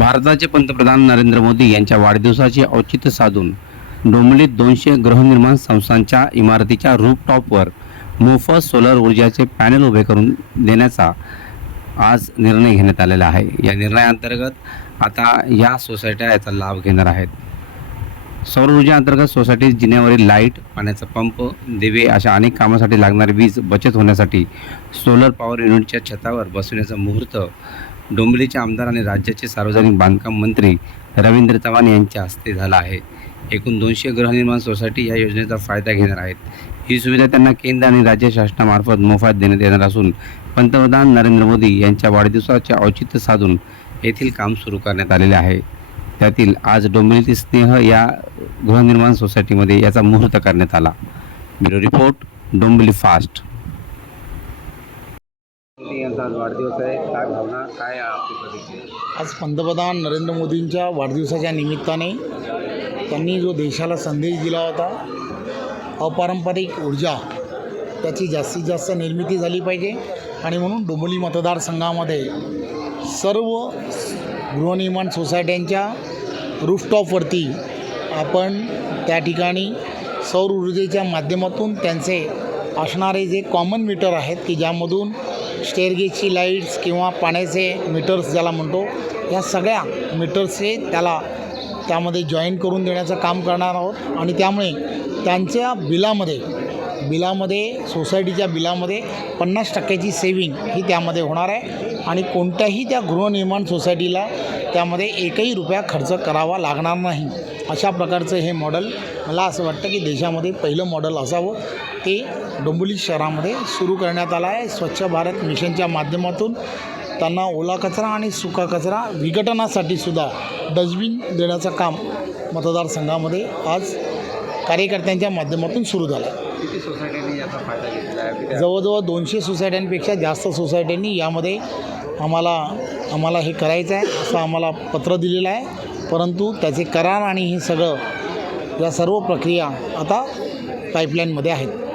भारताचे पंतप्रधान नरेंद्र मोदी यांच्या वाढदिवसाचे औचित्य साधून डोंबलीत दोनशे गृहनिर्माण संस्थांच्या इमारतीच्या रूपटॉपवर मोफत सोलर ऊर्जाचे पॅनल उभे करून देण्याचा आज निर्णय घेण्यात आलेला आहे. या निर्णयाअंतर्गत आता या सोसायट्या याचा लाभ घेणार आहेत. सौर ऊर्जा अंतर्गत सोसायटीत जिन्यावरील लाइट पाण्याचा पंप दिवे अशा अनेक कामासाठी लागणारी वीज बचत होण्यासाठी सोलर पॉवर युनिटच्या छतावर बसवण्याचा मुहूर्त डोंबिवलीचे आमदार आणि राज्याचे सार्वजनिक बांधकाम मंत्री रवींद्र चव्हाण यांच्या हस्ते झाला आहे. एकूण दोनशे गृहनिर्माण सोसायटी या योजनेचा फायदा घेणार आहेत. ही सुविधा त्यांना केंद्र आणि राज्य शासनामार्फत मोफत देण्यात येणार असून पंतप्रधान नरेंद्र मोदी यांच्या वाढदिवसाचे औचित्य साधून येथील काम सुरू करण्यात आलेले आहे. त्यातील आज डोंबिवलीतील स्नेह या गृहनिर्माण सोसायटीमध्ये याचा मुहूर्त करण्यात आला. Bureau report Dombivli fast. यांचा आज वाढदिवस आहे. काय भावना काय आपली प्रतिक्रिया? आज पंतप्रधान नरेंद्र मोदींच्या वाढदिवसाच्या निमित्ताने त्यांनी जो देशाला संदेश दिला होता अपारंपरिक ऊर्जा त्याची जास्तीत जास्त निर्मिती झाली पाहिजे. आणि म्हणून डोंबली मतदारसंघामध्ये सर्व गृहनिर्माण सोसायट्यांच्या रूफटॉपवरती आपण त्या ठिकाणी सौर ऊर्जेच्या माध्यमातून त्यांचे असणारे जे कॉमन मीटर आहेत की ज्यामधून स्टेअरगेजची लाईट्स किंवा पाण्याचे मीटर्स ज्याला म्हणतो या सगळ्या मीटर्सचे त्याला त्यामध्ये जॉईन करून देण्याचं काम करणार आहोत. आणि त्यामुळे त्यांच्या बिलामध्ये बिलामध्ये सोसायटीच्या बिलामध्ये पन्नास टक्क्याची सेविंग ही त्यामध्ये होणार आहे. आणि कोणत्याही त्या गृहनिर्माण सोसायटीला त्यामध्ये एकही रुपया खर्च करावा लागणार नाही. अशा प्रकारचं हे मॉडेल मला असं वाटतं की देशामध्ये पहिलं मॉडेल असावं. ते डोंबिवली शहरामध्ये सुरू करण्यात आलं आहे. स्वच्छ भारत मिशनच्या माध्यमातून त्यांना ओला कचरा आणि सुका कचरा विघटनासाठी सुद्धा डस्टबिन देण्याचं काम मतदारसंघामध्ये आज कार्यकर्त्यांच्या माध्यमातून सुरू झालं आहे. किती सोसायटीने याचा फायदा घेतला आहे? किती जवळजवळ दोनशे सोसायट्यांपेक्षा जास्त सोसायट्यांनी यामध्ये आम्हाला आम्हाला हे करायचं आहे असं आम्हाला पत्र दिलेलं आहे. परंतु त्याचे करार आणि हे सगळं या सर्व प्रक्रिया आता पाईपलाईनमध्ये आहेत.